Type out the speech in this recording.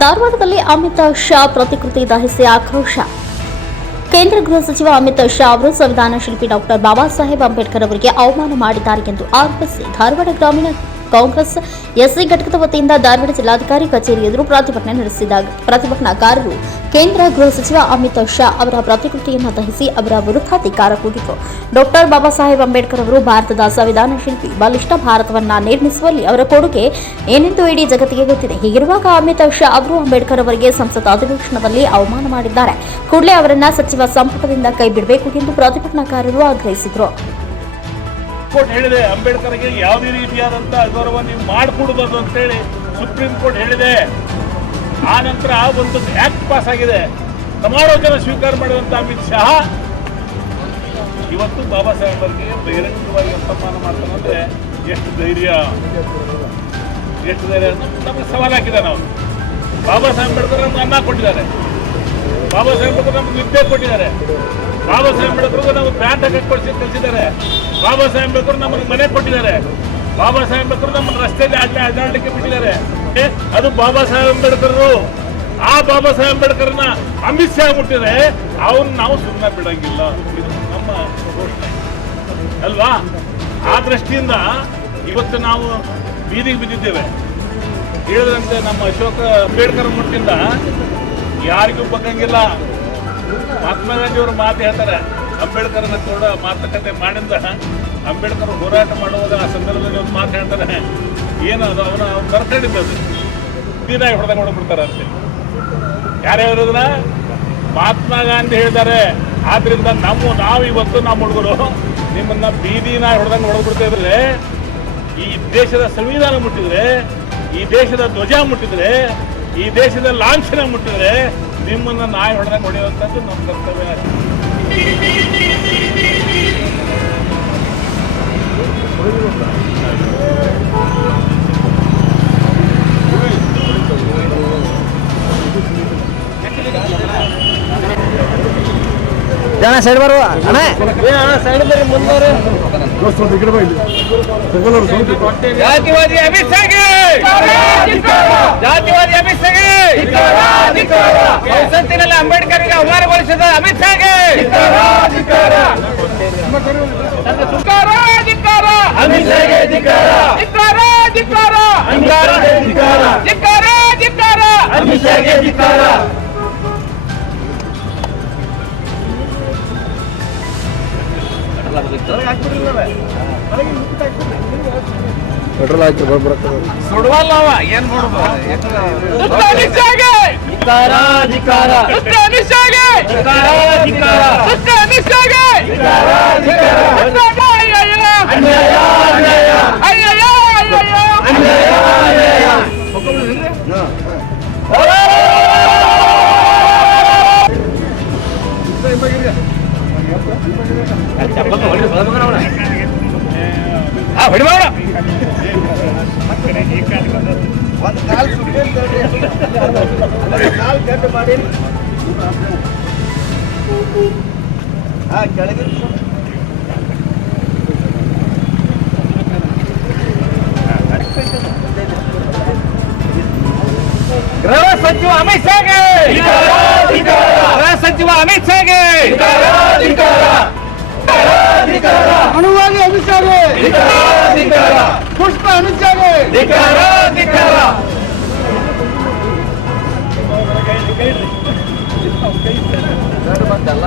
ಧಾರವಾಡದಲ್ಲಿ ಅಮಿತ್ ಶಾ ಪ್ರತಿಕೃತಿ ದಹಿಸಿ ಆಕ್ರೋಶ. ಕೇಂದ್ರ ಗೃಹ ಸಚಿವ ಅಮಿತ್ ಶಾ ಅವರು ಸಂವಿಧಾನ ಶಿಲ್ಪಿ ಡಾಕ್ಟರ್ ಬಾಬಾ ಸಾಹೇಬ್ ಅಂಬೇಡ್ಕರ್ ಅವರಿಗೆ ಅವಮಾನ ಮಾಡಿದ್ದಾರೆ ಎಂದು ಆರೋಪಿಸಿ ಧಾರವಾಡ ಗ್ರಾಮೀಣ ಕಾಂಗ್ರೆಸ್ ಎಸ್ಸಿ ಘಟಕದ ವತಿಯಿಂದ ಧಾರವಾಡ ಜಿಲ್ಲಾಧಿಕಾರಿ ಕಚೇರಿ ಎದುರು ಪ್ರತಿಭಟನೆ ನಡೆಸಿದಾಗ ಪ್ರತಿಭಟನಾಕಾರರು ಕೇಂದ್ರ ಗೃಹ ಸಚಿವ ಅಮಿತ್ ಶಾ ಅವರ ಪ್ರತಿಕೃತಿಯನ್ನು ದಹಿಸಿ ಅವರ ವಿರುದ್ಧ ಧಿಕ್ಕಾರ ಕೂಗಿದರು. ಡಾಕ್ಟರ್ ಬಾಬಾ ಸಾಹೇಬ್ ಅಂಬೇಡ್ಕರ್ ಅವರು ಭಾರತದ ಸಂವಿಧಾನ ಶಿಲ್ಪಿ, ಬಲಿಷ್ಠ ಭಾರತವನ್ನ ನಿರ್ಮಿಸುವಲ್ಲಿ ಅವರ ಕೊಡುಗೆ ಏನೆಂದು ಇಡೀ ಜಗತ್ತಿಗೆ ಗೊತ್ತಿದೆ. ಹೀಗಿರುವಾಗ ಅಮಿತ್ ಶಾ ಅವರು ಅಂಬೇಡ್ಕರ್ ಅವರಿಗೆ ಸಂಸತ್ ಅಧಿವೇಶನದಲ್ಲಿ ಅವಮಾನ ಮಾಡಿದ್ದಾರೆ. ಕೂಡಲೇ ಅವರನ್ನ ಸಚಿವ ಸಂಪುಟದಿಂದ ಕೈಬಿಡಬೇಕು ಎಂದು ಪ್ರತಿಭಟನಾಕಾರರು ಆಗ್ರಹಿಸಿದರು. ಕೋರ್ಟ್ ಹೇಳಿದೆ, ಅಂಬೇಡ್ಕರ್ಗೆ ಯಾವುದೇ ರೀತಿಯಾದಂತ ಗೌರವ ನೀವು ಮಾಡಿಕೊಡಬಾರ್ದು ಅಂತೇಳಿ ಸುಪ್ರೀಂ ಕೋರ್ಟ್ ಹೇಳಿದೆ. ಆ ನಂತರ ಒಂದು ಆಕ್ಟ್ ಪಾಸ್ ಆಗಿದೆ. ಸಮಾಲೋಚನ ಸ್ವೀಕಾರ ಮಾಡಿದಂತ ಅಮಿತ್ ಶಾ ಇವತ್ತು ಬಾಬಾ ಸಾಹೇಬ್ ಅವರಿಗೆ ಬಹಿರಂಗವಾಗಿ ಅಪಮಾನ ಮಾಡ್ತಾನಂದ್ರೆ ಎಷ್ಟು ಧೈರ್ಯ ನಮಗೆ ಸವಾಲು ಹಾಕಿದೆ. ನಾವು ಬಾಬಾ ಸಾಹೇಬ್ ಅಂಬೇಡ್ಕರ್ ನಮ್ಗೆ ಅನ್ನ ಕೊಟ್ಟಿದ್ದಾರೆ, ಬಾಬಾ ಸಾಹೇಬ್ ಅಂಬೇಡ್ಕರ್ ನಮ್ಗೆ ವಿದ್ಯೆ ಕೊಟ್ಟಿದ್ದಾರೆ, ಬಾಬಾ ಸಾಹೇಬ್ ಅಂಬೇಡ್ಕರ್ ನಮಗೆ ಪ್ಯಾಂಟ್ ಹಾಕಿ ಕಳಿಸಿದ್ದಾರೆ, ಬಾಬಾ ಸಾಹೇಬ್ ಅಂಬೇಡ್ಕರ್ ನಮಗೆ ಮನೆ ಕೊಟ್ಟಿದ್ದಾರೆ, ಬಾಬಾ ಸಾಹೇಬ್ ಅಂಬೇಡ್ಕರ್ ನಮ್ಮನ್ನು ರಸ್ತೆಯಲ್ಲಿ ಅಡ್ಡಾಡಲಿಕ್ಕೆ ಬಿಟ್ಟಿದ್ದಾರೆ. ಅದು ಬಾಬಾ ಸಾಹೇಬ್ ಅಂಬೇಡ್ಕರ್. ಆ ಬಾಬಾ ಸಾಹೇಬ್ ಅಂಬೇಡ್ಕರ್ನ ಅಮಿತ್ ಶಾ ಮುಟ್ಟಿದ್ರೆ ಅವ್ರನ್ನ ನಾವು ಸುಮ್ಮನೆ ಬಿಡಂಗಿಲ್ಲ. ಇದು ನಮ್ಮ ಘೋಷಣೆ ಅಲ್ವಾ? ಆ ದೃಷ್ಟಿಯಿಂದ ಇವತ್ತು ನಾವು ಬೀದಿಗೆ ಬಿದ್ದಿದ್ದೇವೆ. ಹೇಳಿದಂತೆ ನಮ್ಮ ಅಶೋಕ ಅಂಬೇಡ್ಕರ್ ಮುಟ್ಟಿಂದ ಯಾರಿಗೂ ಬಗ್ಗಂಗಿಲ್ಲ. ಮಹಾತ್ಮ ಗಾಂಧಿ ಅವರು ಮಾತು ಹೇಳ್ತಾರೆ, ಅಂಬೇಡ್ಕರ್ನ ಕೂಡ ಮಾತುಕತೆ ಮಾಡಿಂದ ಅಂಬೇಡ್ಕರ್ ಹೋರಾಟ ಮಾಡುವಾಗ ಆ ಸಂದರ್ಭದಲ್ಲಿ ಒಂದು ಮಾತು ಹೇಳ್ತಾರೆ, ಏನದು ಅವನ ಬರ್ಕೊಂಡಿದ್ದದು ದಿನ ಹೊಡೆದಾಗ ಹೊಡೆದ್ಬಿಡ್ತಾರೆ ಅಂತ. ಯಾರ್ಯಾವ್ರದನ್ನ ಮಹಾತ್ಮ ಗಾಂಧಿ ಹೇಳಿದ್ದಾರೆ. ಆದ್ರಿಂದ ನಾವು ಇವತ್ತು ನಮ್ಮ ಹುಡುಗರು ನಿಮ್ಮನ್ನ ಬೀದಿನ ಹೊಡೆದಂಗೆ ಹೊಡೆದ್ಬಿಡ್ತಾ ಇದ್ರೆ, ಈ ದೇಶದ ಸಂವಿಧಾನ ಮುಟ್ಟಿದ್ರೆ, ಈ ದೇಶದ ಧ್ವಜ ಮುಟ್ಟಿದ್ರೆ, ಈ ದೇಶದ ಲಾಂಛನ ಮುಟ್ಟಿದ್ರೆ ನಿಮ್ಮನ್ನ ನಾಯಿ ಹೊಡೆದಂಗೆ ಹೊಡೆಯುವಂಥದ್ದು ನಮ್ಮ ಕರ್ತವ್ಯ. ಜನ ಸೈಡ್ ಬರುವ ಅಣ್ಣ ಸೈಡ್ ಮುಂದೆ ಜಾತಿವಾದಿ ಅಮಿತ್ ಶಾಗೆ, ಜಾತಿವಾದಿ ಅಮಿತ್ ಶಾಗೆ, ಸಂಸತ್ತಿನಲ್ಲಿ ಅಂಬೇಡ್ಕರ್ಗೆ ಅವಮಾನಗೊಳಿಸಿದ ಅಮಿತ್ ಶಾಗೆ ಅಮಿತ್ ಶಾಗೆ ಧಿಕ್ಕಾರ, ಧಿಕ್ಕಾರ, ಧಿಕ್ಕಾರ, ಅಮಿತ್ ಶಾಗೆ ಧಿಕ್ಕಾರ. ಪೆಟ್ರೋಲ್ ಹಾಕಿ ಸುಡುವಲ್ಲ ಅವ ಏನ್ ಮಾಡುದು. ಒಂದು ಕಾಲ್ ಗಡ್ಡ ಮಾಡಿ ಕೆಳಗೆ ಗೃಹ ಸಚಿವ ಅಮಿತ್ ಶಾಗೆ, ಗೃಹ ಸಚಿವ ಅಮಿತ್ ಶಾಗೆ, ಅಣುವಾಗಿ ಅಮಿತ್ ಶಾಗೆ, ಪುಷ್ಪ ಅಮಿತ್ ಶಾಗೆ, ಎಲ್ಲ